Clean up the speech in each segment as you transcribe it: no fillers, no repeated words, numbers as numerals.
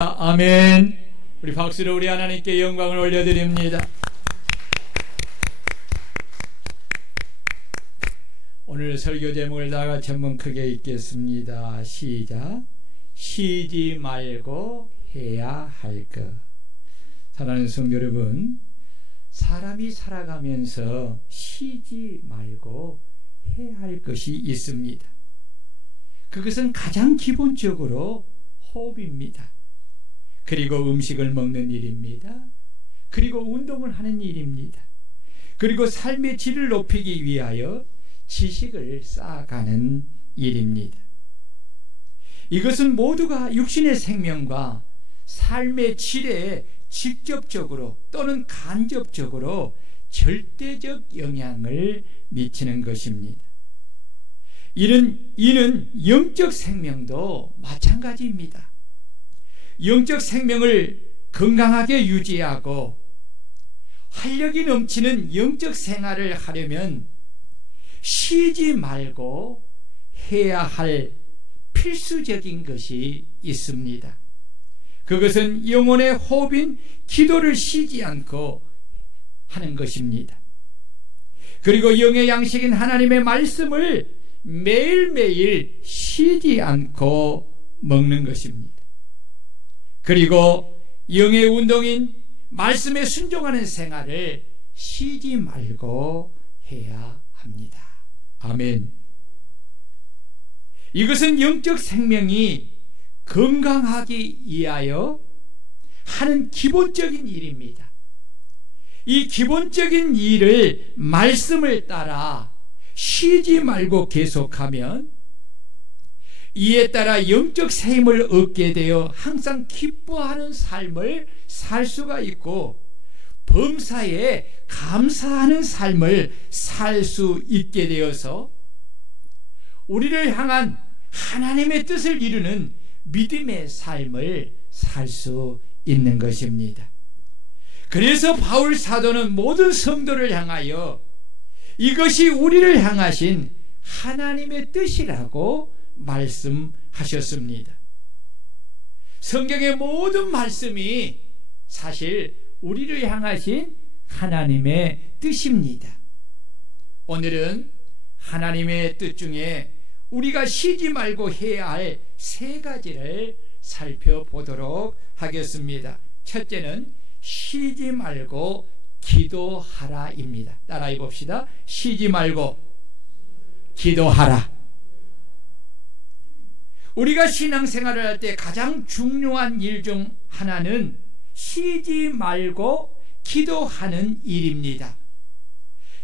아멘. 우리 박수로 우리 하나님께 영광을 올려드립니다. 오늘 설교 제목을 다 같이 한번 크게 읽겠습니다. 시작. 쉬지 말고 해야 할 것. 사랑하는 성도 여러분, 사람이 살아가면서 쉬지 말고 해야 할 것이 있습니다. 그것은 가장 기본적으로 호흡입니다. 그리고 음식을 먹는 일입니다. 그리고 운동을 하는 일입니다. 그리고 삶의 질을 높이기 위하여 지식을 쌓아가는 일입니다. 이것은 모두가 육신의 생명과 삶의 질에 직접적으로 또는 간접적으로 절대적 영향을 미치는 것입니다. 이는 영적 생명도 마찬가지입니다. 영적 생명을 건강하게 유지하고 활력이 넘치는 영적 생활을 하려면 쉬지 말고 해야 할 필수적인 것이 있습니다. 그것은 영혼의 호흡인 기도를 쉬지 않고 하는 것입니다. 그리고 영의 양식인 하나님의 말씀을 매일매일 쉬지 않고 먹는 것입니다. 그리고 영의 운동인 말씀에 순종하는 생활을 쉬지 말고 해야 합니다. 아멘. 이것은 영적 생명이 건강하기 위하여 하는 기본적인 일입니다. 이 기본적인 일을 말씀을 따라 쉬지 말고 계속하면 이에 따라 영적 새 힘을 얻게 되어 항상 기뻐하는 삶을 살 수가 있고 범사에 감사하는 삶을 살 수 있게 되어서 우리를 향한 하나님의 뜻을 이루는 믿음의 삶을 살 수 있는 것입니다. 그래서 바울 사도는 모든 성도를 향하여 이것이 우리를 향하신 하나님의 뜻이라고 말씀하셨습니다. 성경의 모든 말씀이 사실 우리를 향하신 하나님의 뜻입니다. 오늘은 하나님의 뜻 중에 우리가 쉬지 말고 해야 할 세 가지를 살펴보도록 하겠습니다. 첫째는 쉬지 말고 기도하라입니다. 따라해 봅시다. 쉬지 말고 기도하라. 우리가 신앙생활을 할 때 가장 중요한 일 중 하나는 쉬지 말고 기도하는 일입니다.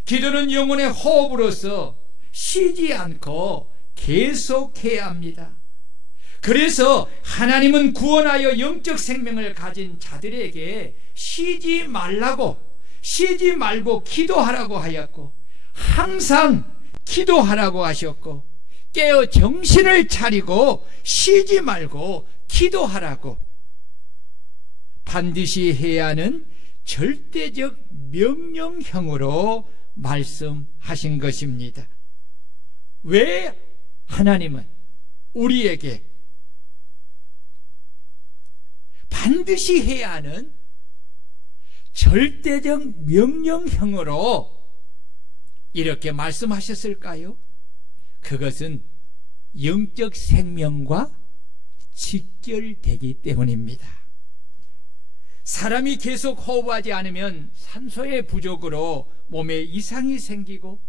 기도는 영혼의 호흡으로서 쉬지 않고 계속해야 합니다. 그래서 하나님은 구원하여 영적 생명을 가진 자들에게 쉬지 말라고, 쉬지 말고 기도하라고 하였고 항상 기도하라고 하셨고 깨어 정신을 차리고 쉬지 말고 기도하라고 반드시 해야 하는 절대적 명령형으로 말씀하신 것입니다. 왜 하나님은 우리에게 반드시 해야 하는 절대적 명령형으로 이렇게 말씀하셨을까요? 그것은 영적 생명과 직결되기 때문입니다. 사람이 계속 호흡하지 않으면 산소의 부족으로 몸에 이상이 생기고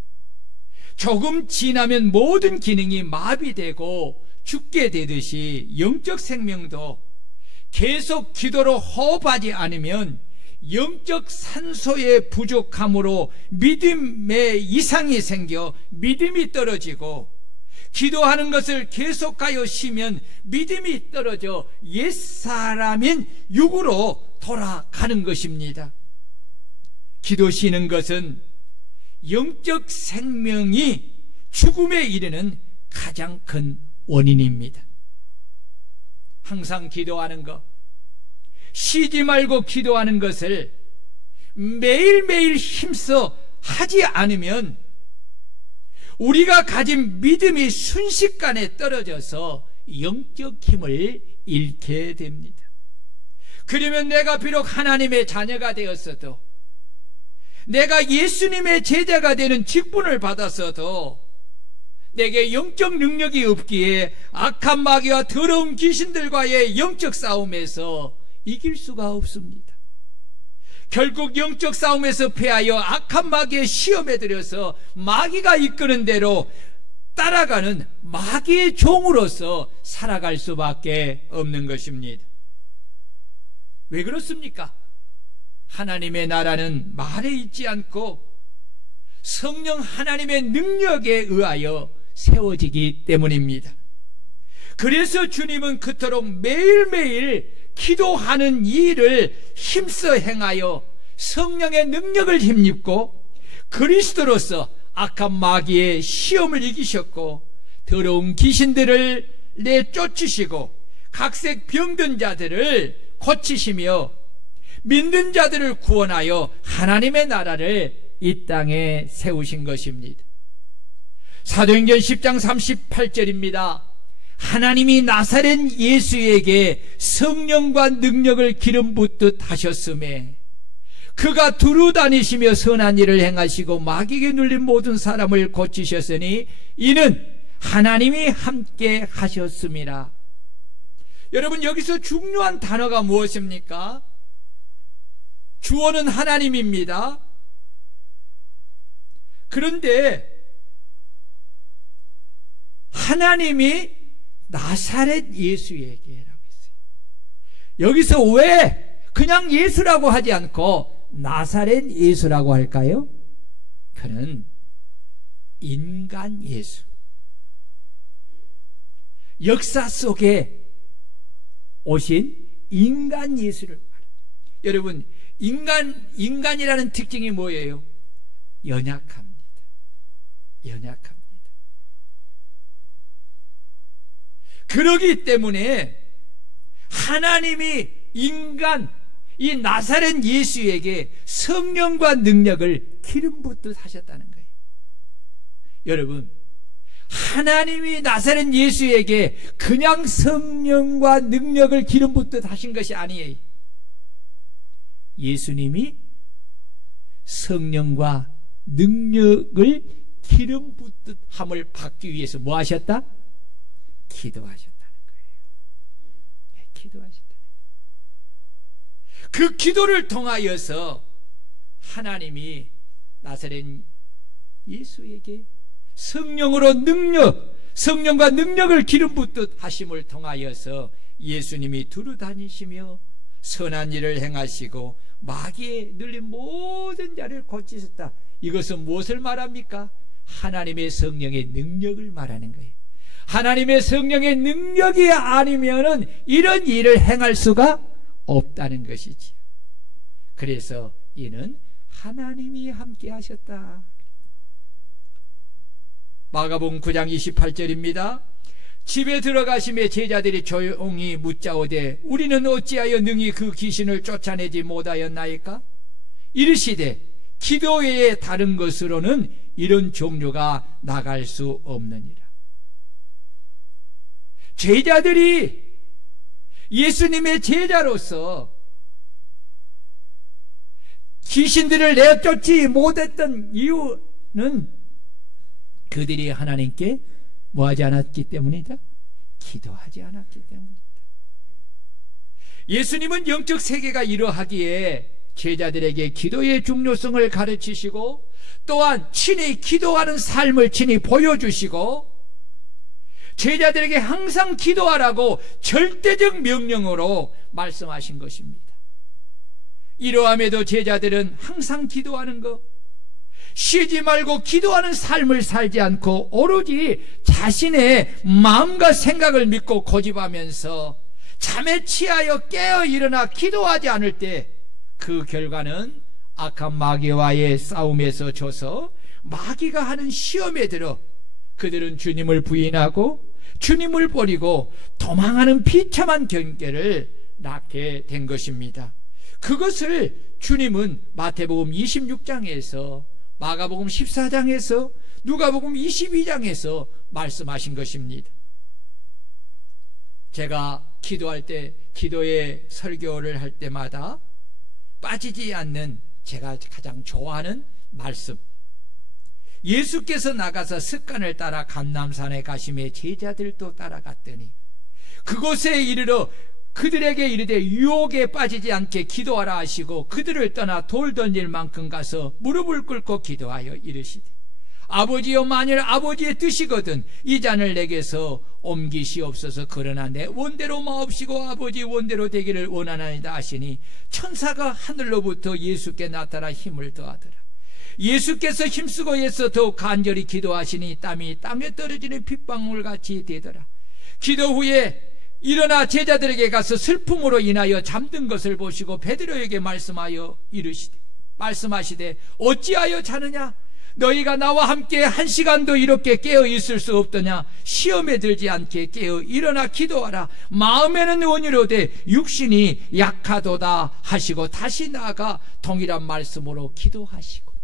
조금 지나면 모든 기능이 마비되고 죽게 되듯이 영적 생명도 계속 기도로 호흡하지 않으면 영적 산소의 부족함으로 믿음에 이상이 생겨 믿음이 떨어지고 기도하는 것을 계속하여 쉬면 믿음이 떨어져 옛사람인 육으로 돌아가는 것입니다. 기도 쉬는 것은 영적 생명이 죽음에 이르는 가장 큰 원인입니다. 항상 기도하는 것, 쉬지 말고 기도하는 것을 매일매일 힘써 하지 않으면 우리가 가진 믿음이 순식간에 떨어져서 영적 힘을 잃게 됩니다. 그러면 내가 비록 하나님의 자녀가 되었어도, 내가 예수님의 제자가 되는 직분을 받았어도 내게 영적 능력이 없기에 악한 마귀와 더러운 귀신들과의 영적 싸움에서 이길 수가 없습니다. 결국 영적 싸움에서 패하여 악한 마귀의 시험에 들여서 마귀가 이끄는 대로 따라가는 마귀의 종으로서 살아갈 수밖에 없는 것입니다. 왜 그렇습니까? 하나님의 나라는 말에 있지 않고 성령 하나님의 능력에 의하여 세워지기 때문입니다. 그래서 주님은 그토록 매일매일 기도하는 일을 힘써 행하여 성령의 능력을 힘입고 그리스도로서 악한 마귀의 시험을 이기셨고, 더러운 귀신들을 내쫓으시고 각색 병든 자들을 고치시며 믿는 자들을 구원하여 하나님의 나라를 이 땅에 세우신 것입니다. 사도행전 10장 38절입니다. 하나님이 나사렛 예수에게 성령과 능력을 기름 붓듯 하셨음에 그가 두루 다니시며 선한 일을 행하시고 마귀에게 눌린 모든 사람을 고치셨으니 이는 하나님이 함께 하셨음이라. 여러분, 여기서 중요한 단어가 무엇입니까? 주어는 하나님입니다. 그런데 하나님이 나사렛 예수에게라고 했어요. 여기서 왜 그냥 예수라고 하지 않고 나사렛 예수라고 할까요? 그는 인간 예수, 역사 속에 오신 인간 예수를 말합니다. 여러분, 인간이라는 특징이 뭐예요? 연약합니다. 연약합니다. 그러기 때문에 하나님이 인간, 이 나사렛 예수에게 성령과 능력을 기름 붓듯 하셨다는 거예요. 여러분, 하나님이 나사렛 예수에게 그냥 성령과 능력을 기름 붓듯 하신 것이 아니에요. 예수님이 성령과 능력을 기름 붓듯 함을 받기 위해서 뭐 하셨다? 기도하셨다는 거예요. 기도하셨다는 거예요. 그 기도를 통하여서 하나님이 나사렛 예수에게 성령으로 성령과 능력을 기름 붓듯 하심을 통하여서 예수님이 두루 다니시며 선한 일을 행하시고 마귀에 눌린 모든 자를 고치셨다. 이것은 무엇을 말합니까? 하나님의 성령의 능력을 말하는 거예요. 하나님의 성령의 능력이 아니면은 이런 일을 행할 수가 없다는 것이지. 그래서 이는 하나님이 함께 하셨다. 마가복음 9장 28절입니다. 집에 들어가심에 제자들이 조용히 묻자오되 우리는 어찌하여 능히 그 귀신을 쫓아내지 못하였나이까? 이르시되 기도 외에 다른 것으로는 이런 종류가 나갈 수 없느니라. 제자들이 예수님의 제자로서 귀신들을 내쫓지 못했던 이유는 그들이 하나님께 뭐하지 않았기 때문이다? 기도하지 않았기 때문이다. 예수님은 영적 세계가 이러하기에 제자들에게 기도의 중요성을 가르치시고 또한 친히 기도하는 삶을 친히 보여주시고 제자들에게 항상 기도하라고 절대적 명령으로 말씀하신 것입니다. 이러함에도 제자들은 항상 기도하는 것, 쉬지 말고 기도하는 삶을 살지 않고 오로지 자신의 마음과 생각을 믿고 고집하면서 잠에 취하여 깨어 일어나 기도하지 않을 때 그 결과는 악한 마귀와의 싸움에서 져서 마귀가 하는 시험에 들어 그들은 주님을 부인하고 주님을 버리고 도망하는 비참한 경계를 낳게 된 것입니다. 그것을 주님은 마태복음 26장에서 마가복음 14장에서 누가복음 22장에서 말씀하신 것입니다. 제가 기도할 때, 기도의 설교를 할 때마다 빠지지 않는 제가 가장 좋아하는 말씀. 예수께서 나가서 습관을 따라 감람산에 가심에 제자들도 따라갔더니 그곳에 이르러 그들에게 이르되 유혹에 빠지지 않게 기도하라 하시고 그들을 떠나 돌 던질 만큼 가서 무릎을 꿇고 기도하여 이르시되 아버지여, 만일 아버지의 뜻이거든 이 잔을 내게서 옮기시옵소서. 그러나 내 원대로 마옵시고 아버지 원대로 되기를 원하나이다 하시니 천사가 하늘로부터 예수께 나타나 힘을 더하더라. 예수께서 힘쓰고 애써 더욱 간절히 기도하시니 땀이 땅에 떨어지는 핏방울같이 되더라. 기도 후에 일어나 제자들에게 가서 슬픔으로 인하여 잠든 것을 보시고 베드로에게 말씀하시되 어찌하여 자느냐? 너희가 나와 함께 1시간도 이렇게 깨어 있을 수 없더냐? 시험에 들지 않게 깨어 일어나 기도하라. 마음에는 원이로되 육신이 약하도다 하시고 다시 나아가 동일한 말씀으로 기도하시고.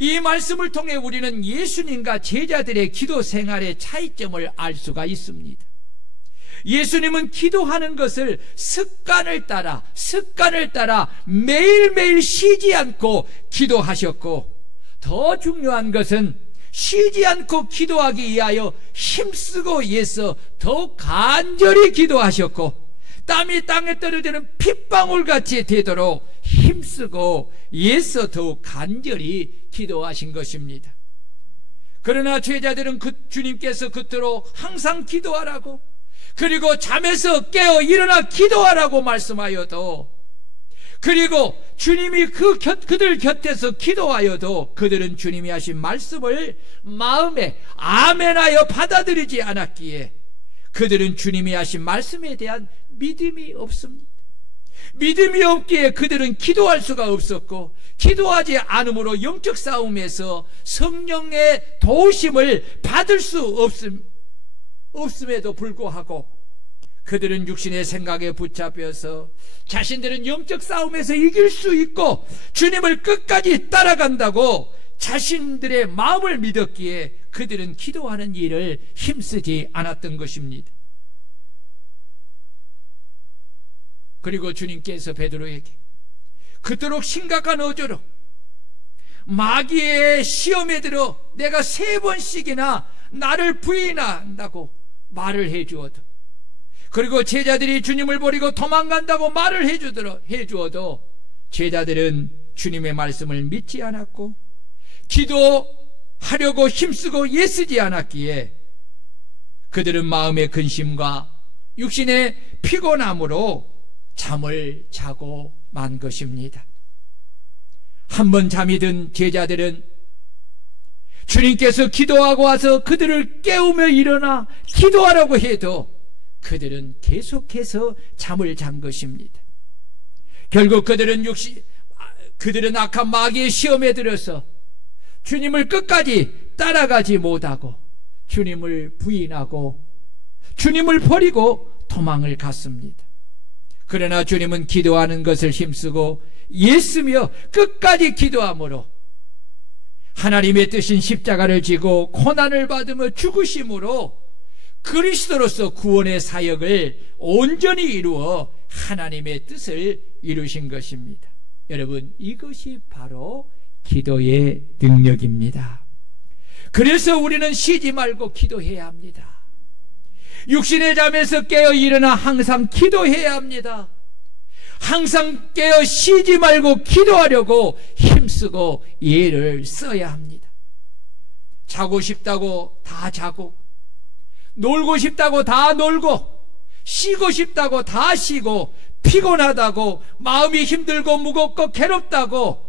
이 말씀을 통해 우리는 예수님과 제자들의 기도 생활의 차이점을 알 수가 있습니다. 예수님은 기도하는 것을 습관을 따라 매일매일 쉬지 않고 기도하셨고, 더 중요한 것은 쉬지 않고 기도하기 위하여 힘쓰고 애써 더욱 간절히 기도하셨고, 땀이 땅에 떨어지는 핏방울같이 되도록 힘쓰고 애써 더욱 간절히 기도하신 것입니다. 그러나 제자들은 주님께서 그토록 항상 기도하라고, 그리고 잠에서 깨어 일어나 기도하라고 말씀하여도, 그리고 주님이 그들 곁에서 기도하여도 그들은 주님이 하신 말씀을 마음에 아멘하여 받아들이지 않았기에 그들은 주님이 하신 말씀에 대한 믿음이 없습니다. 믿음이 없기에 그들은 기도할 수가 없었고, 기도하지 않으므로 영적 싸움에서 성령의 도우심을 받을 수 없음에도 불구하고 그들은 육신의 생각에 붙잡혀서 자신들은 영적 싸움에서 이길 수 있고 주님을 끝까지 따라간다고 자신들의 마음을 믿었기에 그들은 기도하는 일을 힘쓰지 않았던 것입니다. 그리고 주님께서 베드로에게 그토록 심각한 어조로 마귀의 시험에 들어 내가 3번씩이나 나를 부인한다고 말을 해주어도, 그리고 제자들이 주님을 버리고 도망간다고 말을 해주어도 제자들은 주님의 말씀을 믿지 않았고 기도하려고 힘쓰고 애쓰지 않았기에 그들은 마음의 근심과 육신의 피곤함으로 잠을 자고 만 것입니다. 한번 잠이 든 제자들은 주님께서 기도하고 와서 그들을 깨우며 일어나 기도하라고 해도 그들은 계속해서 잠을 잔 것입니다. 결국 그들은 악한 마귀의 시험에 들어서 주님을 끝까지 따라가지 못하고 주님을 부인하고 주님을 버리고 도망을 갔습니다. 그러나 주님은 기도하는 것을 힘쓰고 애쓰며 끝까지 기도함으로 하나님의 뜻인 십자가를 지고 고난을 받으며 죽으심으로 그리스도로서 구원의 사역을 온전히 이루어 하나님의 뜻을 이루신 것입니다. 여러분, 이것이 바로 기도의 능력입니다. 그래서 우리는 쉬지 말고 기도해야 합니다. 육신의 잠에서 깨어 일어나 항상 기도해야 합니다. 항상 깨어 쉬지 말고 기도하려고 힘쓰고 애를 써야 합니다. 자고 싶다고 다 자고, 놀고 싶다고 다 놀고, 쉬고 싶다고 다 쉬고, 피곤하다고, 마음이 힘들고 무겁고 괴롭다고,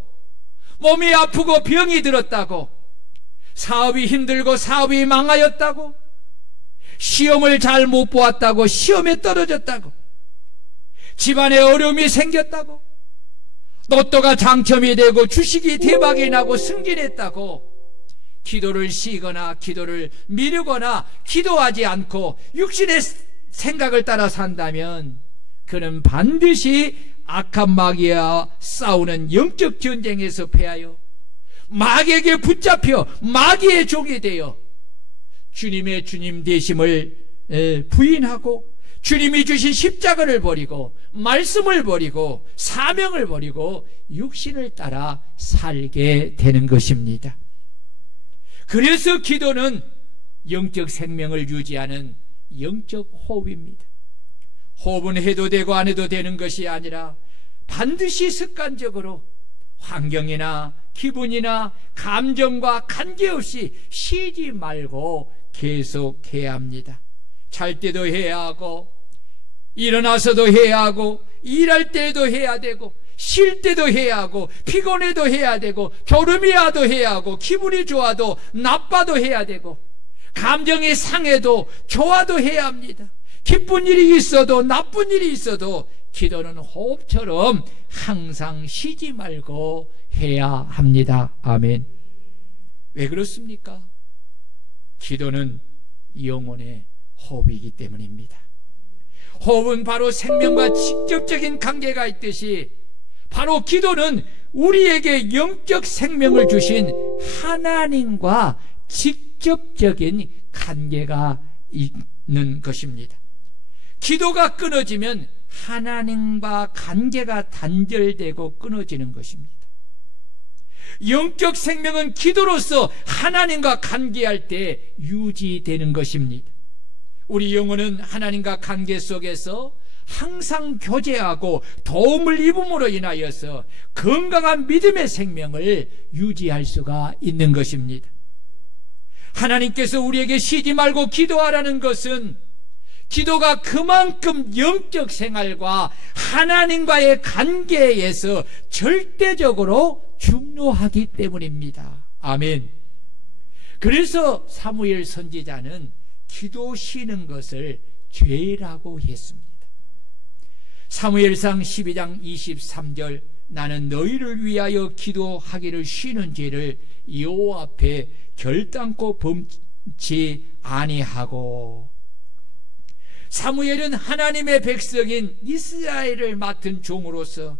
몸이 아프고 병이 들었다고, 사업이 힘들고 사업이 망하였다고, 시험을 잘 못 보았다고 시험에 떨어졌다고, 집안에 어려움이 생겼다고, 로또가 당첨이 되고 주식이 대박이 나고 승진했다고 기도를 쉬거나 기도를 미루거나 기도하지 않고 육신의 생각을 따라 산다면 그는 반드시 악한 마귀와 싸우는 영적 전쟁에서 패하여 마귀에게 붙잡혀 마귀의 종이 되어 주님의 주님 되심을 부인하고 주님이 주신 십자가를 버리고 말씀을 버리고 사명을 버리고 육신을 따라 살게 되는 것입니다. 그래서 기도는 영적 생명을 유지하는 영적 호흡입니다. 호흡은 해도 되고 안 해도 되는 것이 아니라 반드시 습관적으로 환경이나 기분이나 감정과 관계없이 쉬지 말고 계속해야 합니다. 잘 때도 해야 하고, 일어나서도 해야 하고, 일할 때도 해야 되고, 쉴 때도 해야 하고, 피곤해도 해야 되고, 졸음이 와도 해야 하고, 기분이 좋아도 나빠도 해야 되고, 감정이 상해도 좋아도 해야 합니다. 기쁜 일이 있어도 나쁜 일이 있어도 기도는 호흡처럼 항상 쉬지 말고 해야 합니다. 아멘. 왜 그렇습니까? 기도는 영혼의 호흡이기 때문입니다. 호흡은 바로 생명과 직접적인 관계가 있듯이 바로 기도는 우리에게 영적 생명을 주신 하나님과 직접적인 관계가 있는 것입니다. 기도가 끊어지면 하나님과 관계가 단절되고 끊어지는 것입니다. 영적 생명은 기도로서 하나님과 관계할 때 유지되는 것입니다. 우리 영혼은 하나님과 관계 속에서 항상 교제하고 도움을 입음으로 인하여서 건강한 믿음의 생명을 유지할 수가 있는 것입니다. 하나님께서 우리에게 쉬지 말고 기도하라는 것은 기도가 그만큼 영적 생활과 하나님과의 관계에서 절대적으로 중요하기 때문입니다. 아멘. 그래서 사무엘 선지자는 기도 쉬는 것을 죄라고 했습니다. 사무엘상 12장 23절 나는 너희를 위하여 기도하기를 쉬는 죄를 여호와 앞에 결단코 범치 아니하고. 사무엘은 하나님의 백성인 이스라엘을 맡은 종으로서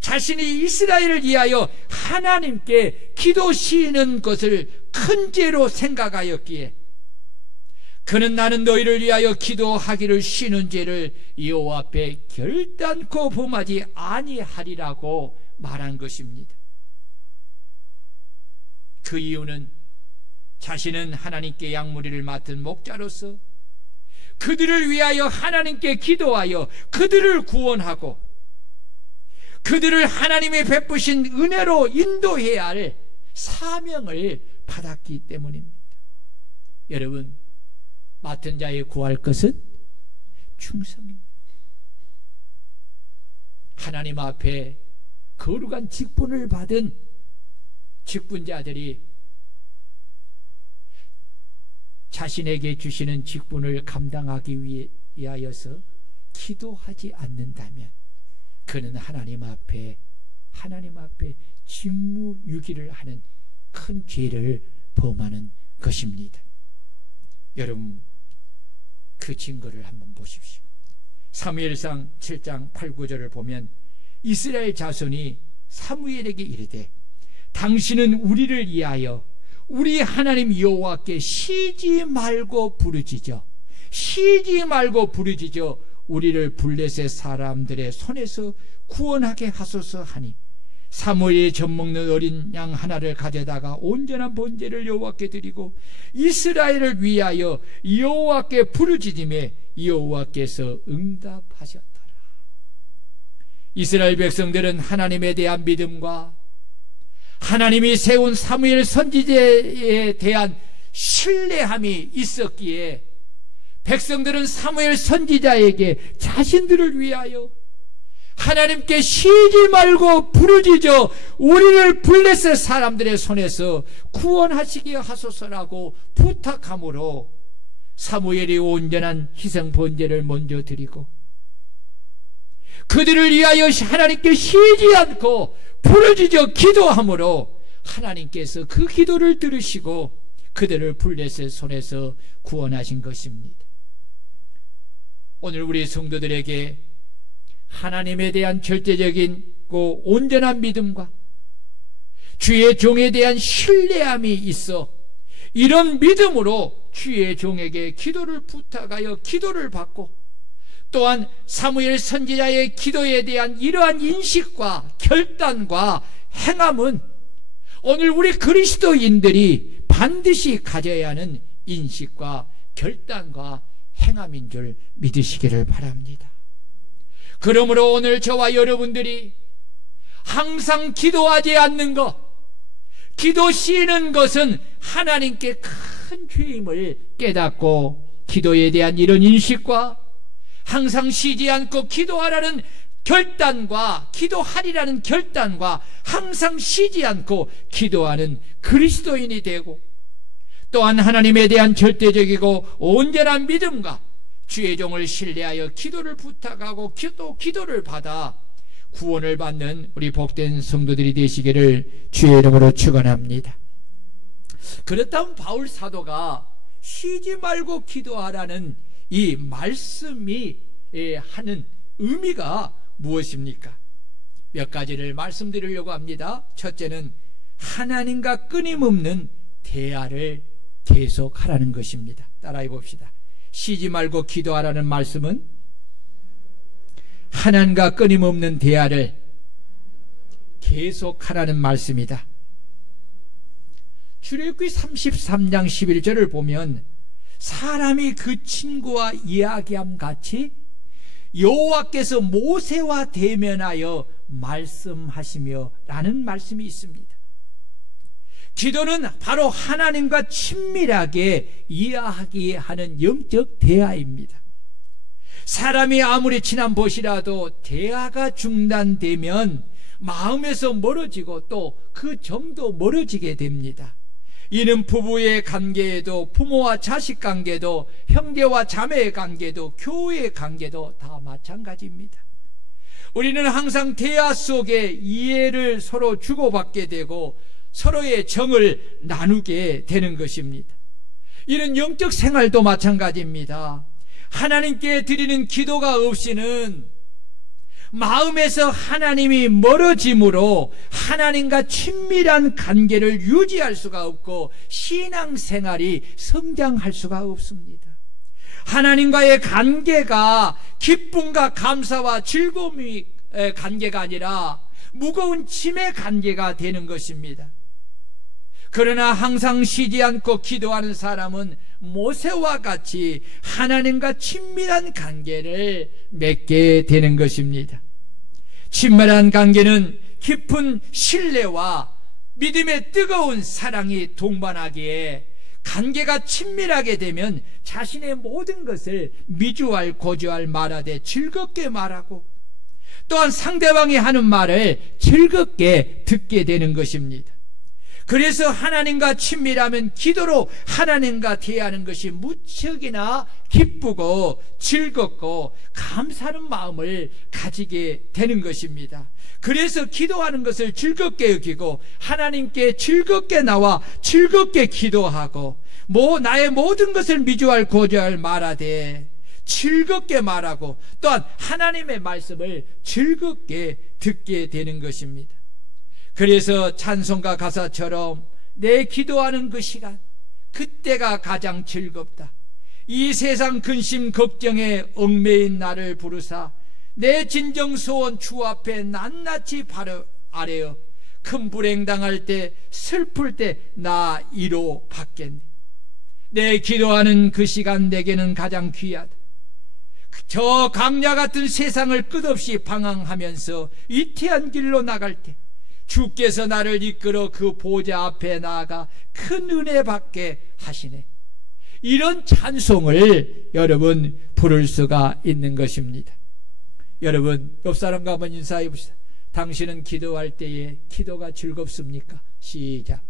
자신이 이스라엘을 위하여 하나님께 기도 쉬는 것을 큰 죄로 생각하였기에 그는 나는 너희를 위하여 기도하기를 쉬는 죄를 여호와 앞에 결단코 범하지 아니하리라고 말한 것입니다. 그 이유는 자신은 하나님께 양무리를 맡은 목자로서 그들을 위하여 하나님께 기도하여 그들을 구원하고 그들을 하나님의 베푸신 은혜로 인도해야 할 사명을 받았기 때문입니다. 여러분, 맡은 자에 구할 것은 충성입니다. 하나님 앞에 거룩한 직분을 받은 직분자들이 자신에게 주시는 직분을 감당하기 위하여서 기도하지 않는다면 그는 하나님 앞에 직무유기를 하는 큰 죄를 범하는 것입니다. 여러분, 그 증거를 한번 보십시오. 사무엘상 7장 8, 9절을 보면 이스라엘 자손이 사무엘에게 이르되 당신은 우리를 위하여 우리 하나님 여호와께 쉬지 말고 부르짖어 우리를 블레셋 사람들의 손에서 구원하게 하소서 하니 사무엘이 젖먹는 어린 양 하나를 가져다가 온전한 번제를 여호와께 드리고 이스라엘을 위하여 여호와께 부르짖음에 여호와께서 응답하셨더라. 이스라엘 백성들은 하나님에 대한 믿음과 하나님이 세운 사무엘 선지자에 대한 신뢰함이 있었기에 백성들은 사무엘 선지자에게 자신들을 위하여 하나님께 쉬지 말고 부르짖어 우리를 블레셋 사람들의 손에서 구원하시게 하소서라고 부탁함으로 사무엘이 온전한 희생 번제를 먼저 드리고 그들을 위하여 하나님께 쉬지 않고 부르짖어 기도함으로 하나님께서 그 기도를 들으시고 그들을 블레셋 손에서 구원하신 것입니다. 오늘 우리 성도들에게 하나님에 대한 절대적인 온전한 믿음과 주의 종에 대한 신뢰함이 있어 이런 믿음으로 주의 종에게 기도를 부탁하여 기도를 받고 또한 사무엘 선지자의 기도에 대한 이러한 인식과 결단과 행함은 오늘 우리 그리스도인들이 반드시 가져야 하는 인식과 결단과 행함인 줄 믿으시기를 바랍니다. 그러므로 오늘 저와 여러분들이 항상 기도하지 않는 것, 기도 쉬는 것은 하나님께 큰 죄임을 깨닫고 기도에 대한 이런 인식과 항상 쉬지 않고 기도하라는 결단과 기도하리라는 결단과 항상 쉬지 않고 기도하는 그리스도인이 되고, 또한 하나님에 대한 절대적이고 온전한 믿음과 주의 종을 신뢰하여 기도를 부탁하고 기도를 받아 구원을 받는 우리 복된 성도들이 되시기를 주의 이름으로 축원합니다. 그렇다면 바울 사도가 쉬지 말고 기도하라는 이 말씀이 하는 의미가 무엇입니까? 몇 가지를 말씀드리려고 합니다. 첫째는 하나님과 끊임없는 대화를 계속하라는 것입니다. 따라해 봅시다. 쉬지 말고 기도하라는 말씀은 하나님과 끊임없는 대화를 계속하라는 말씀이다. 출애굽기 33장 11절을 보면 사람이 그 친구와 이야기함 같이 여호와께서 모세와 대면하여 말씀하시며 라는 말씀이 있습니다. 기도는 바로 하나님과 친밀하게 이야기하게 하는 영적 대화입니다. 사람이 아무리 친한 벗이라도 대화가 중단되면 마음에서 멀어지고 또 그 정도 멀어지게 됩니다. 이는 부부의 관계에도, 부모와 자식 관계도, 형제와 자매의 관계도, 교회의 관계도 다 마찬가지입니다. 우리는 항상 대화 속에 이해를 서로 주고받게 되고 서로의 정을 나누게 되는 것입니다. 이런 영적 생활도 마찬가지입니다. 하나님께 드리는 기도가 없이는 마음에서 하나님이 멀어짐으로 하나님과 친밀한 관계를 유지할 수가 없고 신앙생활이 성장할 수가 없습니다. 하나님과의 관계가 기쁨과 감사와 즐거움의 관계가 아니라 무거운 짐의 관계가 되는 것입니다. 그러나 항상 쉬지 않고 기도하는 사람은 모세와 같이 하나님과 친밀한 관계를 맺게 되는 것입니다. 친밀한 관계는 깊은 신뢰와 믿음의 뜨거운 사랑이 동반하기에 관계가 친밀하게 되면 자신의 모든 것을 미주알 고주알 말하되 즐겁게 말하고 또한 상대방이 하는 말을 즐겁게 듣게 되는 것입니다. 그래서 하나님과 친밀하면 기도로 하나님과 대하는 것이 무척이나 기쁘고 즐겁고 감사하는 마음을 가지게 되는 것입니다. 그래서 기도하는 것을 즐겁게 여기고 하나님께 즐겁게 나와 즐겁게 기도하고 나의 모든 것을 미주알 고주알 말하되 즐겁게 말하고 또한 하나님의 말씀을 즐겁게 듣게 되는 것입니다. 그래서 찬송가 가사처럼 내 기도하는 그 시간, 그때가 가장 즐겁다. 이 세상 근심 걱정에 얽매인 나를 부르사 내 진정 소원 주 앞에 낱낱이 바로 아뢰어 큰 불행 당할 때 슬플 때 나 이로 받겠네. 내 기도하는 그 시간 내게는 가장 귀하다. 저 강야 같은 세상을 끝없이 방황하면서 위태한 길로 나갈 때 주께서 나를 이끌어 그 보좌 앞에 나아가 큰 은혜 받게 하시네. 이런 찬송을 여러분 부를 수가 있는 것입니다. 여러분 옆 사람과 한번 인사해 봅시다. 당신은 기도할 때에 기도가 즐겁습니까? 시작.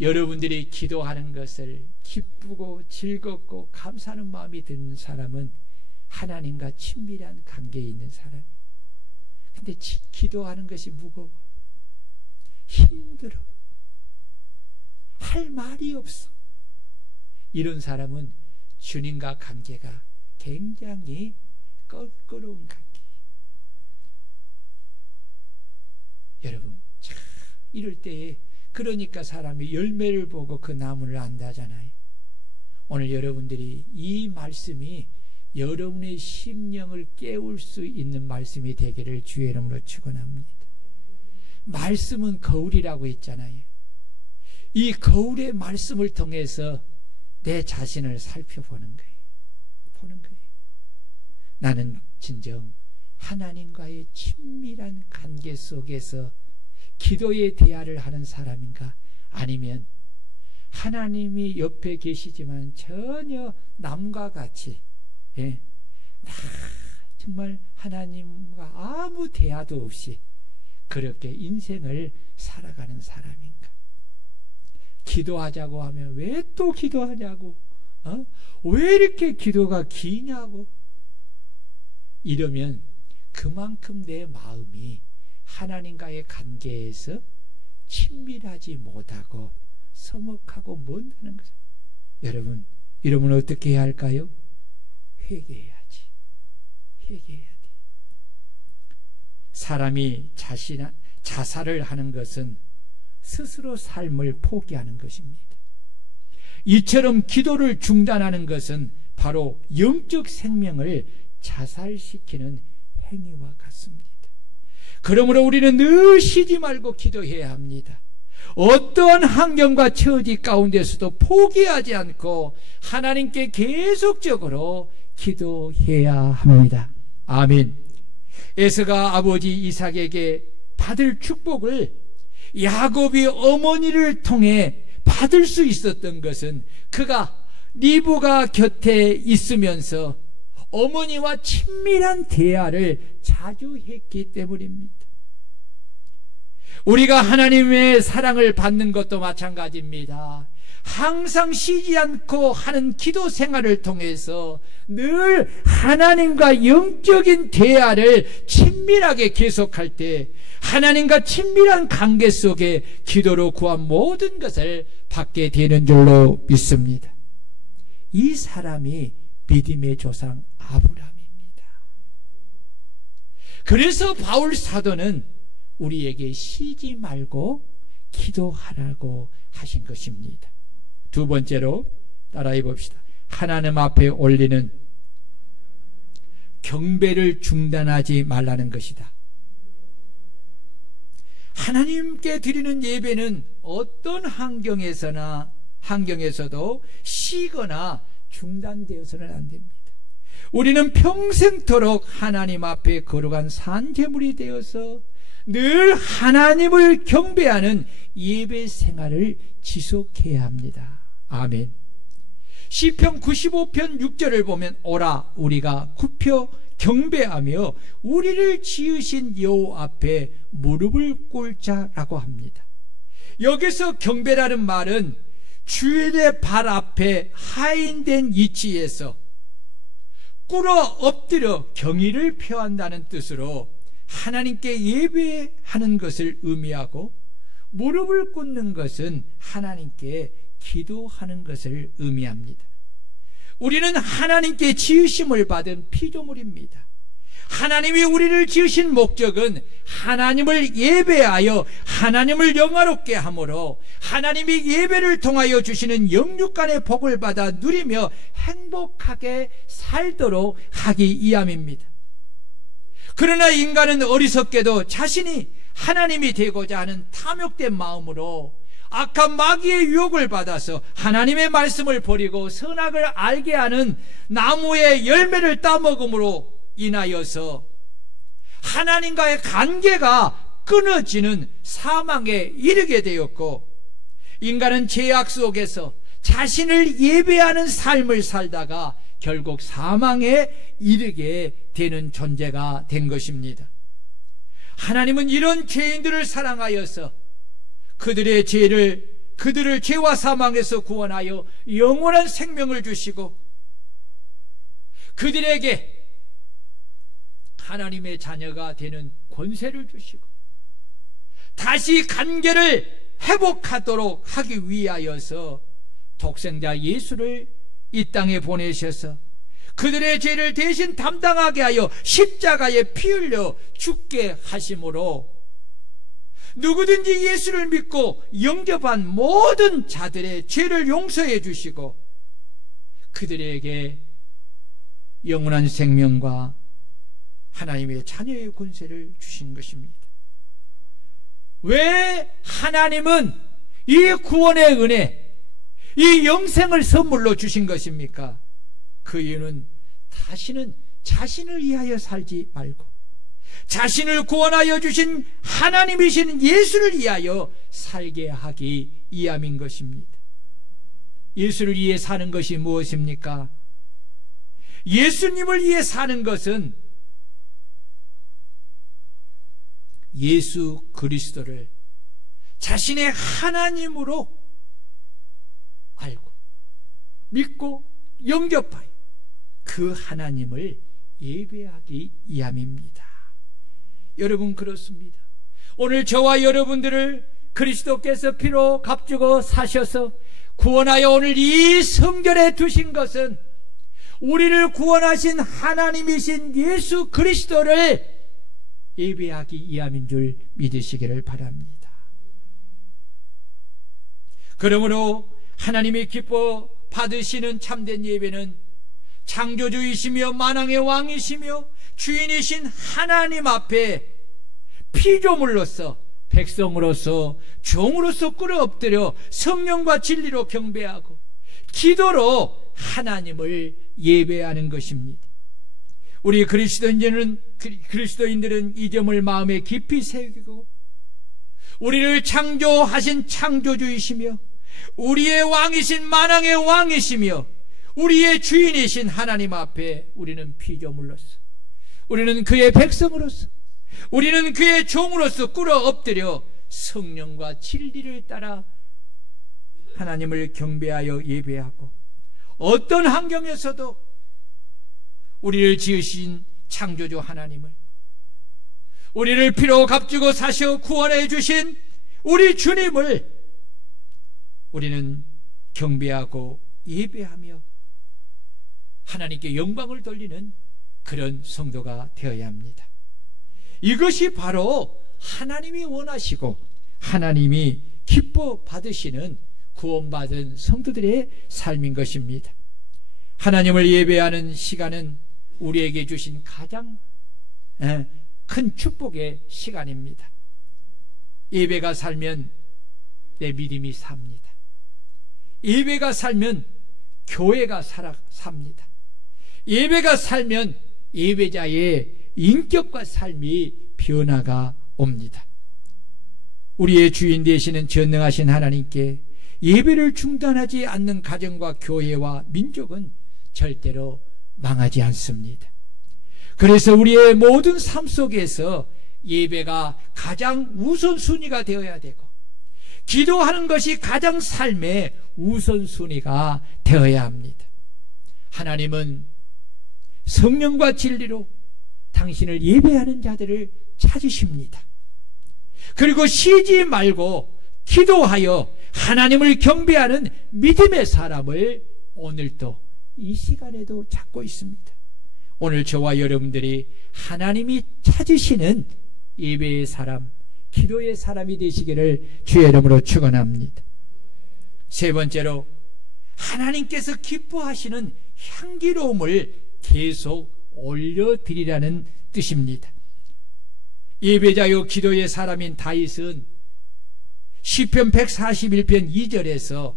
여러분들이 기도하는 것을 기쁘고 즐겁고 감사하는 마음이 드는 사람은 하나님과 친밀한 관계에 있는 사람이에요. 근데 기도하는 것이 무거워, 힘들어, 할 말이 없어. 이런 사람은 주님과 관계가 굉장히 껄끄러운 관계예요. 여러분, 참 이럴 때에 그러니까 사람이 열매를 보고 그 나무를 안다잖아요. 오늘 여러분들이 이 말씀이 여러분의 심령을 깨울 수 있는 말씀이 되기를 주의 이름으로 축원합니다. 말씀은 거울이라고 했잖아요. 이 거울의 말씀을 통해서 내 자신을 살펴보는 거예요. 보는 거예요. 나는 진정 하나님과의 친밀한 관계 속에서 기도의 대화를 하는 사람인가? 아니면 하나님이 옆에 계시지만 전혀 남과 같이 정말 하나님과 아무 대화도 없이 그렇게 인생을 살아가는 사람인가? 기도하자고 하면 왜 또 기도하냐고, 왜 이렇게 기도가 기냐고. 이러면 그만큼 내 마음이 하나님과의 관계에서 친밀하지 못하고 서먹하고 먼다는 거죠. 여러분, 이러면 어떻게 해야 할까요? 회개해야지. 회개해야 돼. 사람이 자살을 하는 것은 스스로 삶을 포기하는 것입니다. 이처럼 기도를 중단하는 것은 바로 영적 생명을 자살시키는 행위와 같습니다. 그러므로 우리는 늘 쉬지 말고 기도해야 합니다. 어떠한 환경과 처지 가운데서도 포기하지 않고 하나님께 계속적으로 기도해야 합니다. 아멘. 에서가 아버지 이삭에게 받을 축복을 야곱이 어머니를 통해 받을 수 있었던 것은 그가 리브가 곁에 있으면서 어머니와 친밀한 대화를 자주 했기 때문입니다. 우리가 하나님의 사랑을 받는 것도 마찬가지입니다. 항상 쉬지 않고 하는 기도 생활을 통해서 늘 하나님과 영적인 대화를 친밀하게 계속할 때 하나님과 친밀한 관계 속에 기도로 구한 모든 것을 받게 되는 줄로 믿습니다. 이 사람이 믿음의 조상 아브라함입니다. 그래서 바울 사도는 우리에게 쉬지 말고 기도하라고 하신 것입니다. 두 번째로 따라해 봅시다. 하나님 앞에 올리는 경배를 중단하지 말라는 것이다. 하나님께 드리는 예배는 어떤 환경에서도 쉬거나 중단되어서는 안 됩니다. 우리는 평생토록 하나님 앞에 거룩한 산제물이 되어서 늘 하나님을 경배하는 예배 생활을 지속해야 합니다. 아멘. 시편 95편 6절을 보면 오라 우리가 굽혀 경배하며 우리를 지으신 여호와 앞에 무릎을 꿇자라고 합니다. 여기서 경배라는 말은 주일의 발 앞에 하인된 위치에서 꿇어 엎드려 경의를 표한다는 뜻으로 하나님께 예배하는 것을 의미하고, 무릎을 꿇는 것은 하나님께 기도하는 것을 의미합니다. 우리는 하나님께 지으심을 받은 피조물입니다. 하나님이 우리를 지으신 목적은 하나님을 예배하여 하나님을 영화롭게 하므로 하나님이 예배를 통하여 주시는 영육간의 복을 받아 누리며 행복하게 살도록 하기 위함입니다. 그러나 인간은 어리석게도 자신이 하나님이 되고자 하는 탐욕된 마음으로 악한 마귀의 유혹을 받아서 하나님의 말씀을 버리고 선악을 알게 하는 나무의 열매를 따먹음으로 인하여서 하나님과의 관계가 끊어지는 사망에 이르게 되었고, 인간은 죄악 속에서 자신을 예배하는 삶을 살다가 결국 사망에 이르게 되는 존재가 된 것입니다. 하나님은 이런 죄인들을 사랑하여서 그들을 죄와 사망에서 구원하여 영원한 생명을 주시고 그들에게 하나님의 자녀가 되는 권세를 주시고 다시 관계를 회복하도록 하기 위하여서 독생자 예수를 이 땅에 보내셔서 그들의 죄를 대신 담당하게 하여 십자가에 피 흘려 죽게 하심으로 누구든지 예수를 믿고 영접한 모든 자들의 죄를 용서해 주시고 그들에게 영원한 생명과 하나님의 자녀의 권세를 주신 것입니다. 왜 하나님은 이 구원의 은혜, 이 영생을 선물로 주신 것입니까? 그 이유는 다시는 자신을 위하여 살지 말고 자신을 구원하여 주신 하나님이신 예수를 위하여 살게 하기 위함인 것입니다. 예수를 위해 사는 것이 무엇입니까? 예수님을 위해 사는 것은 예수 그리스도를 자신의 하나님으로 알고 믿고 영접하여 그 하나님을 예배하기 위함입니다. 여러분, 그렇습니다. 오늘 저와 여러분들을 그리스도께서 피로 값주고 사셔서 구원하여 오늘 이 성전에 두신 것은 우리를 구원하신 하나님이신 예수 그리스도를 예배하기 위함인 줄 믿으시기를 바랍니다. 그러므로 하나님이 기뻐 받으시는 참된 예배는 창조주이시며 만왕의 왕이시며 주인이신 하나님 앞에 피조물로서 백성으로서 종으로서 꿇어 엎드려 성령과 진리로 경배하고 기도로 하나님을 예배하는 것입니다. 우리 그리스도인들은 이 점을 마음에 깊이 새기고 우리를 창조하신 창조주이시며 우리의 왕이신 만왕의 왕이시며 우리의 주인이신 하나님 앞에 우리는 피조물로서, 우리는 그의 백성으로서, 우리는 그의 종으로서 꿇어 엎드려 성령과 진리를 따라 하나님을 경배하여 예배하고 어떤 환경에서도 우리를 지으신 창조주 하나님을, 우리를 피로 값주고 사셔 구원해 주신 우리 주님을 우리는 경배하고 예배하며 하나님께 영광을 돌리는 그런 성도가 되어야 합니다. 이것이 바로 하나님이 원하시고 하나님이 기뻐 받으시는 구원받은 성도들의 삶인 것입니다. 하나님을 예배하는 시간은 우리에게 주신 가장 큰 축복의 시간입니다. 예배가 살면 내 믿음이 삽니다. 예배가 살면 교회가 삽니다. 예배가 살면 예배자의 인격과 삶이 변화가 옵니다. 우리의 주인 되시는 전능하신 하나님께 예배를 중단하지 않는 가정과 교회와 민족은 절대로 망하지 않습니다. 그래서 우리의 모든 삶 속에서 예배가 가장 우선순위가 되어야 되고 기도하는 것이 가장 삶의 우선순위가 되어야 합니다. 하나님은 성령과 진리로 당신을 예배하는 자들을 찾으십니다. 그리고 쉬지 말고 기도하여 하나님을 경배하는 믿음의 사람을 오늘도 이 시간에도 찾고 있습니다. 오늘 저와 여러분들이 하나님이 찾으시는 예배의 사람, 기도의 사람이 되시기를 주의 이름으로 축원합니다. 세 번째로 하나님께서 기뻐하시는 향기로움을 계속 올려드리라는 뜻입니다. 예배자요 기도의 사람인 다윗은 시편 141편 2절에서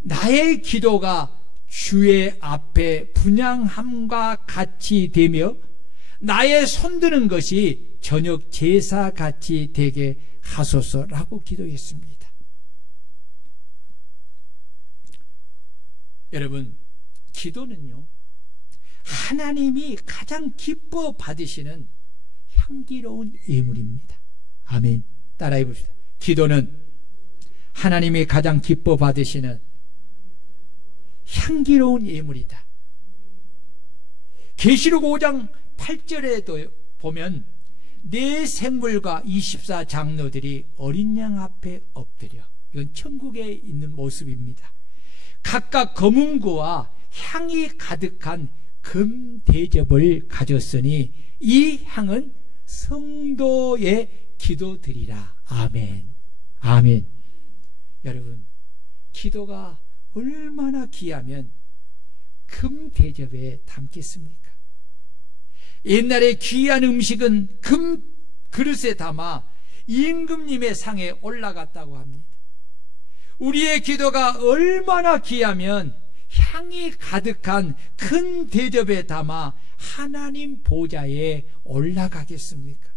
나의 기도가 주의 앞에 분향함과 같이 되며 나의 손드는 것이 저녁 제사같이 되게 하소서라고 기도했습니다. 여러분, 기도는요 하나님이 가장 기뻐 받으시는 향기로운 예물입니다. 아멘. 따라해 봅시다. 기도는 하나님이 가장 기뻐 받으시는 향기로운 예물이다. 계시록 5장 8절에도 보면 네 생물과 24장로들이 어린 양 앞에 엎드려, 이건 천국에 있는 모습입니다. 각각 검은고와 향이 가득한 금 대접을 가졌으니 이 향은 성도의 기도드리라. 아멘. 아멘. 여러분, 기도가 얼마나 귀하면 금 대접에 담겠습니까? 옛날에 귀한 음식은 금 그릇에 담아 임금님의 상에 올라갔다고 합니다. 우리의 기도가 얼마나 귀하면 향이 가득한 큰 대접에 담아 하나님 보좌에 올라가겠습니까?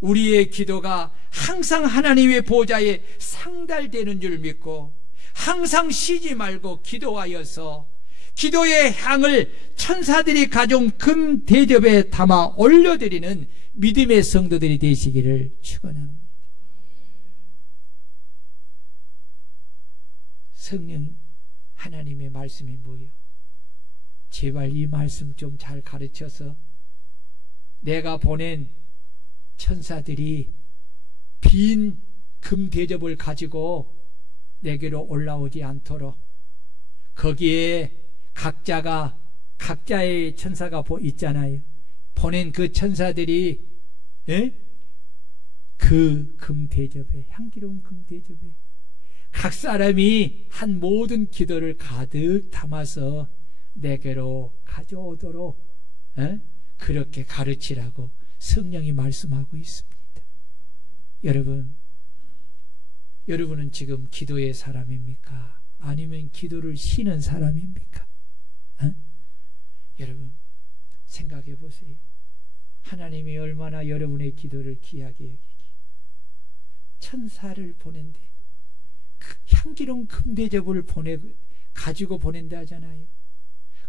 우리의 기도가 항상 하나님의 보좌에 상달되는 줄 믿고 항상 쉬지 말고 기도하여서 기도의 향을 천사들이 가져온 금 대접에 담아 올려드리는 믿음의 성도들이 되시기를 축원합니다. 성령 하나님의 말씀이 뭐예요? 제발 이 말씀 좀 잘 가르쳐서 내가 보낸 천사들이 빈 금 대접을 가지고 내게로 올라오지 않도록 거기에 각자의 천사가 있잖아요. 보낸 그 천사들이 그 금 대접에, 향기로운 금 대접에 각 사람이 한 모든 기도를 가득 담아서 내게로 가져오도록 그렇게 가르치라고 성령이 말씀하고 있습니다. 여러분은 지금 기도의 사람입니까? 아니면 기도를 쉬는 사람입니까? 여러분 생각해 보세요. 하나님이 얼마나 여러분의 기도를 귀하게 여기기, 천사를 보낸대, 그 향기로운 금대접을 가지고 보낸다 하잖아요.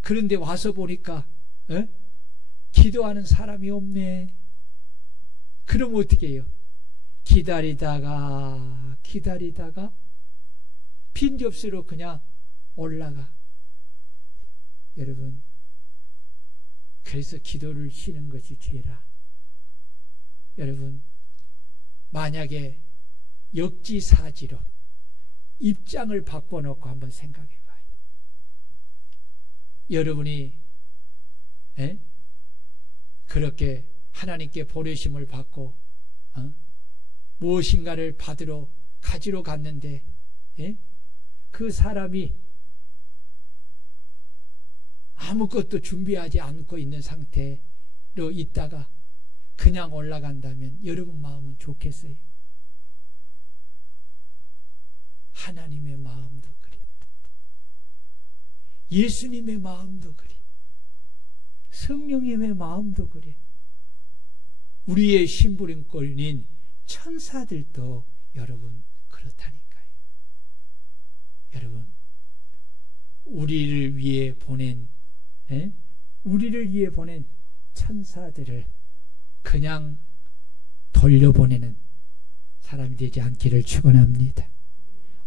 그런데 와서 보니까 기도하는 사람이 없네. 그럼 어떻게 해요? 기다리다가 빈 접시로 그냥 올라가. 여러분, 그래서 기도를 쉬는 것이 죄라. 여러분, 만약에 역지사지로 입장을 바꿔놓고 한번 생각해봐요. 여러분이 그렇게 하나님께 보내심을 받고 무엇인가를 가지러 갔는데 그 사람이 아무것도 준비하지 않고 있는 상태로 있다가 그냥 올라간다면 여러분 마음은 좋겠어요? 하나님의 마음도 그래, 예수님의 마음도 그래, 성령님의 마음도 그래, 우리의 심부름꾼인 천사들도 여러분 그렇다니까요. 여러분, 우리를 위해 보낸 천사들을 그냥 돌려보내는 사람이 되지 않기를 축원합니다.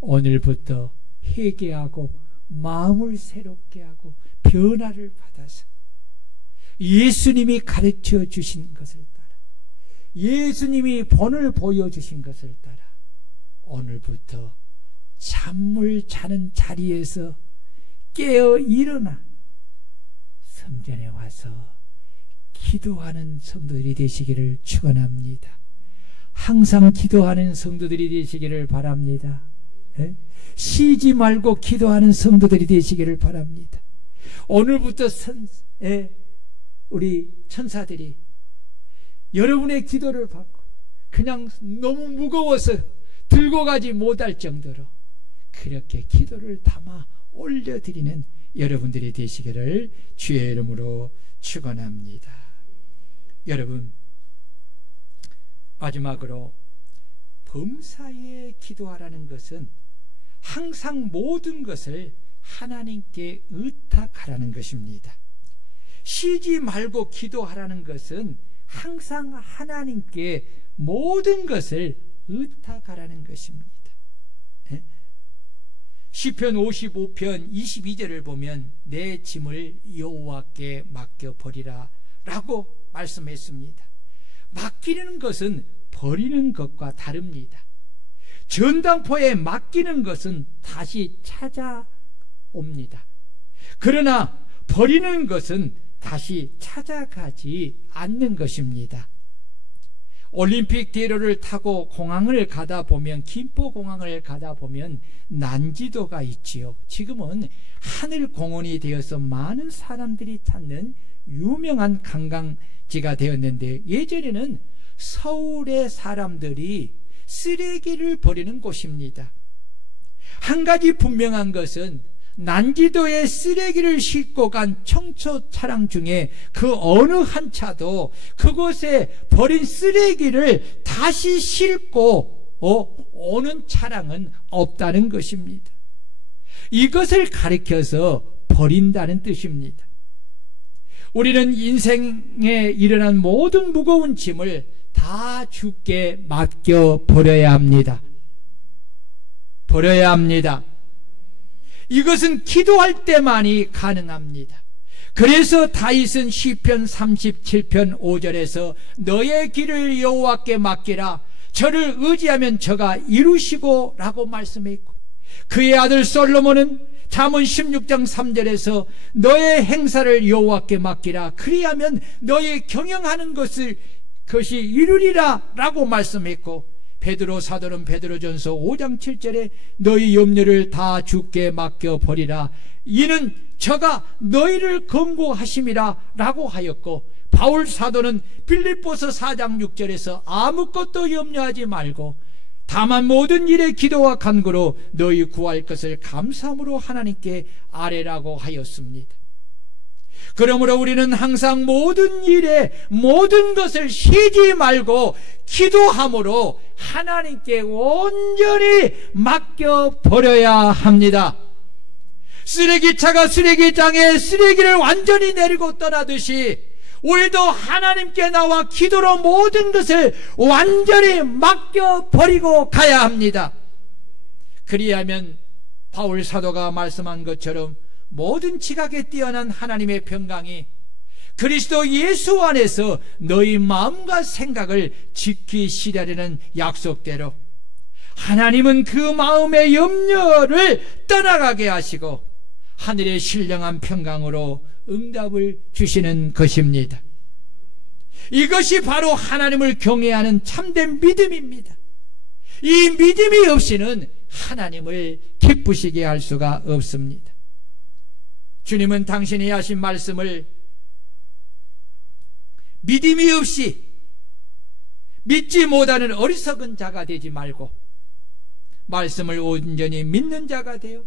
오늘부터 회개하고 마음을 새롭게 하고 변화를 받아서 예수님이 가르쳐 주신 것을 따라, 예수님이 본을 보여주신 것을 따라 오늘부터 잠을 자는 자리에서 깨어 일어나 성전에 와서 기도하는 성도들이 되시기를 축원합니다. 항상 기도하는 성도들이 되시기를 바랍니다. 쉬지 말고 기도하는 성도들이 되시기를 바랍니다. 오늘부터 우리 천사들이 여러분의 기도를 받고 그냥 너무 무거워서 들고 가지 못할 정도로 그렇게 기도를 담아 올려드리는 여러분들이 되시기를 주의 이름으로 축원합니다. 여러분, 마지막으로 범사에 기도하라는 것은 항상 모든 것을 하나님께 의탁하라는 것입니다. 쉬지 말고 기도하라는 것은 항상 하나님께 모든 것을 의탁하라는 것입니다. 시편 55편 22절을 보면 내 짐을 여호와께 맡겨버리라 라고 말씀했습니다. 맡기는 것은 버리는 것과 다릅니다. 전당포에 맡기는 것은 다시 찾아옵니다. 그러나 버리는 것은 다시 찾아가지 않는 것입니다. 올림픽 대로를 타고 공항을 가다 보면, 김포공항을 가다 보면 난지도가 있지요. 지금은 하늘공원이 되어서 많은 사람들이 찾는 유명한 관광지가 되었는데, 예전에는 서울의 사람들이 쓰레기를 버리는 곳입니다. 한 가지 분명한 것은 난지도에 쓰레기를 싣고 간 청소 차량 중에 그 어느 한 차도 그곳에 버린 쓰레기를 다시 싣고 오는 차량은 없다는 것입니다. 이것을 가리켜서 버린다는 뜻입니다. 우리는 인생에 일어난 모든 무거운 짐을 다 주께 맡겨 버려야 합니다. 버려야 합니다. 이것은 기도할 때만이 가능합니다. 그래서 다윗은 시편 37편 5절에서 너의 길을 여호와께 맡기라, 저를 의지하면 저가 이루시고 라고 말씀했고, 그의 아들 솔로몬은 잠언 16장 3절에서 너의 행사를 여호와께 맡기라, 그리하면 너의 경영하는 것이 이루리라 라고 말씀했고, 베드로 사도는 베드로전서 5장 7절에 너희 염려를 다 주께 맡겨버리라, 이는 저가 너희를 권고하심이라 라고 하였고, 바울 사도는 빌립보서 4장 6절에서 아무것도 염려하지 말고 다만 모든 일에 기도와 간구로 너희 구할 것을 감사함으로 하나님께 아뢰라고 하였습니다. 그러므로 우리는 항상 모든 일에 모든 것을 쉬지 말고 기도함으로 하나님께 온전히 맡겨버려야 합니다. 쓰레기차가 쓰레기장에 쓰레기를 완전히 내리고 떠나듯이 우리도 하나님께 나와 기도로 모든 것을 완전히 맡겨버리고 가야 합니다. 그리하면 바울 사도가 말씀한 것처럼 모든 지각에 뛰어난 하나님의 평강이 그리스도 예수 안에서 너희 마음과 생각을 지키시려는 약속대로 하나님은 그 마음의 염려를 떠나가게 하시고 하늘의 신령한 평강으로 응답을 주시는 것입니다. 이것이 바로 하나님을 경외하는 참된 믿음입니다. 이 믿음이 없이는 하나님을 기쁘시게 할 수가 없습니다. 주님은 당신이 하신 말씀을 믿음이 없이 믿지 못하는 어리석은 자가 되지 말고 말씀을 온전히 믿는 자가 되어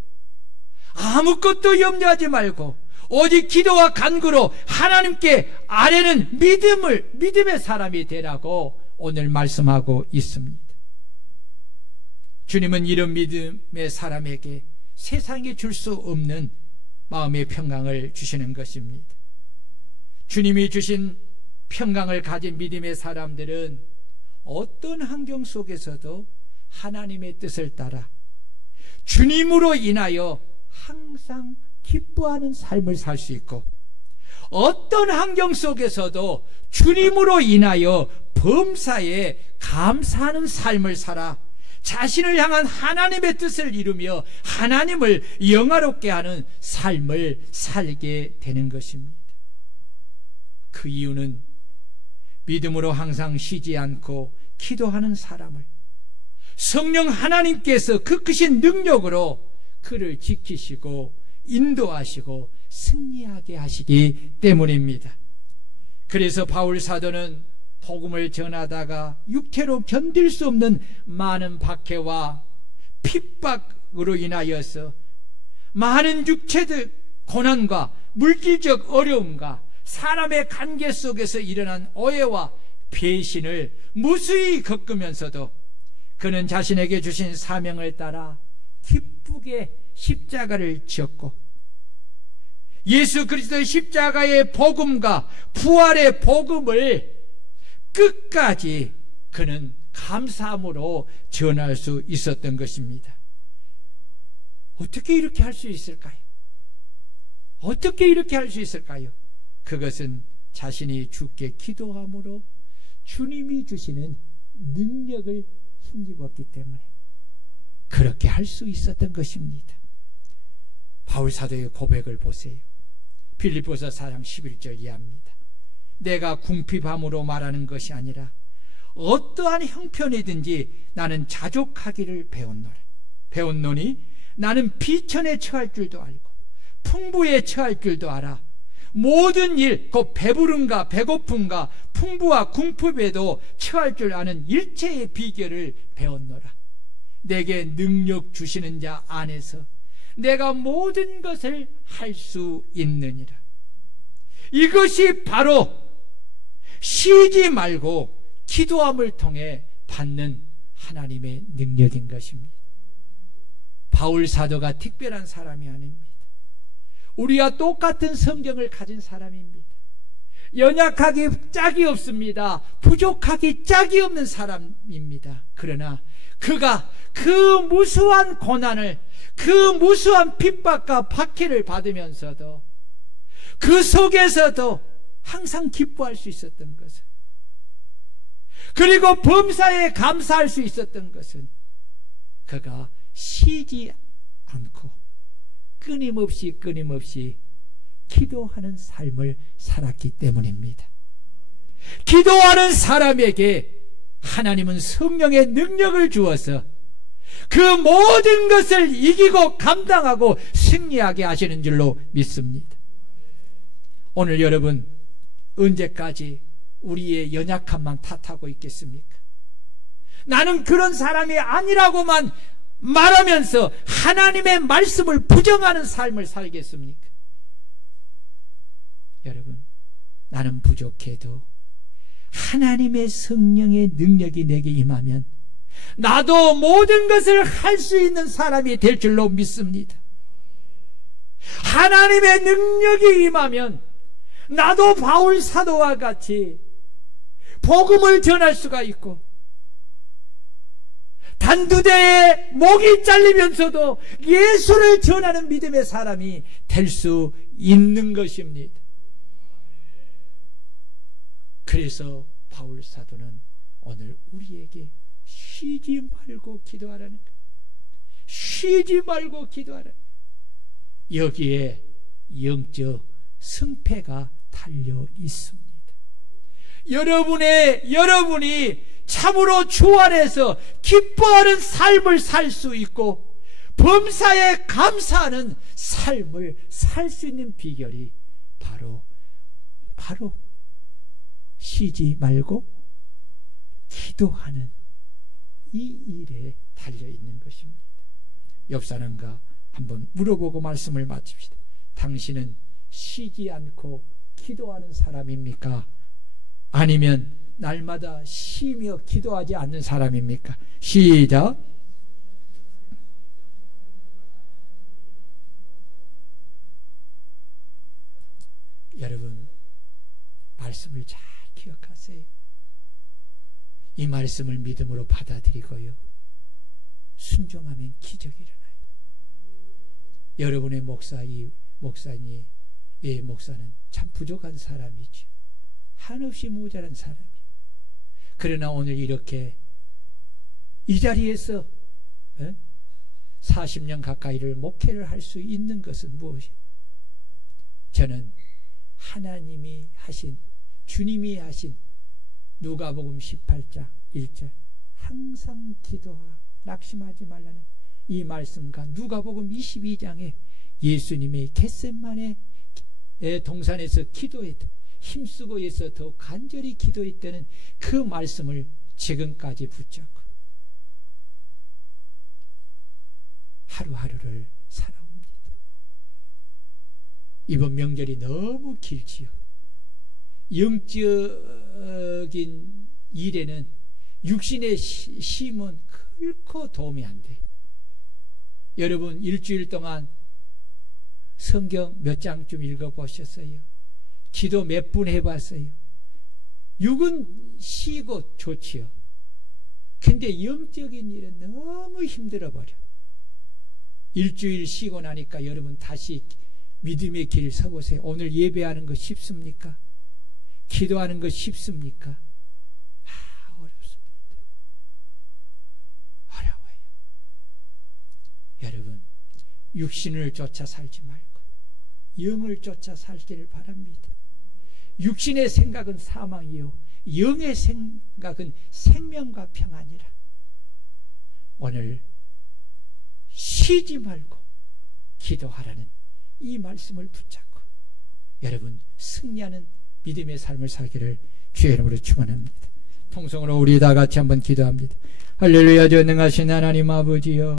아무것도 염려하지 말고 오직 기도와 간구로 하나님께 아뢰는 믿음의 사람이 되라고 오늘 말씀하고 있습니다. 주님은 이런 믿음의 사람에게 세상에 줄 수 없는 마음의 평강을 주시는 것입니다. 주님이 주신 평강을 가진 믿음의 사람들은 어떤 환경 속에서도 하나님의 뜻을 따라 주님으로 인하여 항상 기뻐하는 삶을 살 수 있고, 어떤 환경 속에서도 주님으로 인하여 범사에 감사하는 삶을 살아 자신을 향한 하나님의 뜻을 이루며 하나님을 영화롭게 하는 삶을 살게 되는 것입니다. 그 이유는 믿음으로 항상 쉬지 않고 기도하는 사람을 성령 하나님께서 그 크신 능력으로 그를 지키시고 인도하시고 승리하게 하시기 때문입니다. 그래서 바울 사도는 복음을 전하다가 육체로 견딜 수 없는 많은 박해와 핍박으로 인하여서 많은 육체적 고난과 물질적 어려움과 사람의 관계 속에서 일어난 오해와 배신을 무수히 겪으면서도 그는 자신에게 주신 사명을 따라 기쁘게 십자가를 지었고 예수 그리스도의 십자가의 복음과 부활의 복음을 끝까지 그는 감사함으로 전할 수 있었던 것입니다. 어떻게 이렇게 할 수 있을까요? 어떻게 이렇게 할 수 있을까요? 그것은 자신이 주께 기도함으로 주님이 주시는 능력을 힘입었기 때문에 그렇게 할 수 있었던 것입니다. 바울 사도의 고백을 보세요. 빌립보서 4장 11절 이하입니다. 내가 궁핍함으로 말하는 것이 아니라 어떠한 형편이든지 나는 자족하기를 배웠노니 나는 비천에 처할 줄도 알고 풍부에 처할 줄도 알아. 모든 일, 곧 배부름과 배고픔과 풍부와 궁핍에도 처할 줄 아는 일체의 비결을 배웠노라. 내게 능력 주시는 자 안에서 내가 모든 것을 할 수 있느니라. 이것이 바로 쉬지 말고 기도함을 통해 받는 하나님의 능력인 것입니다. 바울 사도가 특별한 사람이 아닙니다. 우리와 똑같은 성경을 가진 사람입니다. 연약하기 짝이 없습니다. 부족하기 짝이 없는 사람입니다. 그러나 그가 그 무수한 고난을, 그 무수한 핍박과 박해를 받으면서도 그 속에서도 항상 기뻐할 수 있었던 것은, 그리고 범사에 감사할 수 있었던 것은 그가 쉬지 않고 끊임없이 기도하는 삶을 살았기 때문입니다. 기도하는 사람에게 하나님은 성령의 능력을 주어서 그 모든 것을 이기고 감당하고 승리하게 하시는 줄로 믿습니다. 오늘 여러분, 언제까지 우리의 연약함만 탓하고 있겠습니까? 나는 그런 사람이 아니라고만 말하면서 하나님의 말씀을 부정하는 삶을 살겠습니까? 여러분, 나는 부족해도 하나님의 성령의 능력이 내게 임하면 나도 모든 것을 할 수 있는 사람이 될 줄로 믿습니다. 하나님의 능력이 임하면 나도 바울 사도와 같이 복음을 전할 수가 있고, 단두대에 목이 잘리면서도 예수를 전하는 믿음의 사람이 될 수 있는 것입니다. 그래서 바울 사도는 오늘 우리에게 쉬지 말고 기도하라는 거예요. 쉬지 말고 기도하라는 거예요. 여기에 영적 승패가 달려 있습니다. 여러분이 참으로 주 안에서 기뻐하는 삶을 살 수 있고 범사에 감사하는 삶을 살 수 있는 비결이 바로 쉬지 말고 기도하는 이 일에 달려있는 것입니다. 옆 사람과 한번 물어보고 말씀을 마칩시다. 당신은 쉬지 않고 기도하는 사람입니까? 아니면 날마다 쉬며 기도하지 않는 사람입니까? 시작. 여러분, 말씀을 잘 기억하세요. 이 말씀을 믿음으로 받아들이고요, 순종하면 기적이 일어나요. 여러분의 목사는 참 부족한 사람이죠. 한없이 모자란 사람이에요. 그러나 오늘 이렇게 이 자리에서 40년 가까이를 목회를 할 수 있는 것은 무엇이에요? 저는 하나님이 하신, 주님이 하신 누가복음 18장 1절 항상 기도하라, 낙심하지 말라는 이 말씀과 누가복음 22장에 예수님의 겟세마네 동산에서 기도했다, 힘쓰고 해서 더 간절히 기도했다는 그 말씀을 지금까지 붙잡고 하루하루를 살아옵니다. 이번 명절이 너무 길지요. 영적인 일에는 육신의 힘은 결코 도움이 안 돼요. 여러분, 일주일 동안 성경 몇 장쯤 읽어보셨어요? 기도 몇 분 해봤어요? 육은 쉬고 좋지요. 근데 영적인 일은 너무 힘들어버려. 일주일 쉬고 나니까 여러분 다시 믿음의 길 서보세요. 오늘 예배하는 거 쉽습니까? 기도하는 거 쉽습니까? 어렵습니다. 어려워요. 여러분, 육신을 쫓아 살지 말고 영을 쫓아 살기를 바랍니다. 육신의 생각은 사망이요 영의 생각은 생명과 평안이라. 오늘 쉬지 말고 기도하라는 이 말씀을 붙잡고 여러분 승리하는 믿음의 삶을 살기를 주의 이름으로 축원합니다. 통성으로 우리 다 같이 한번 기도합니다. 할렐루야. 전능하신 하나님 아버지여,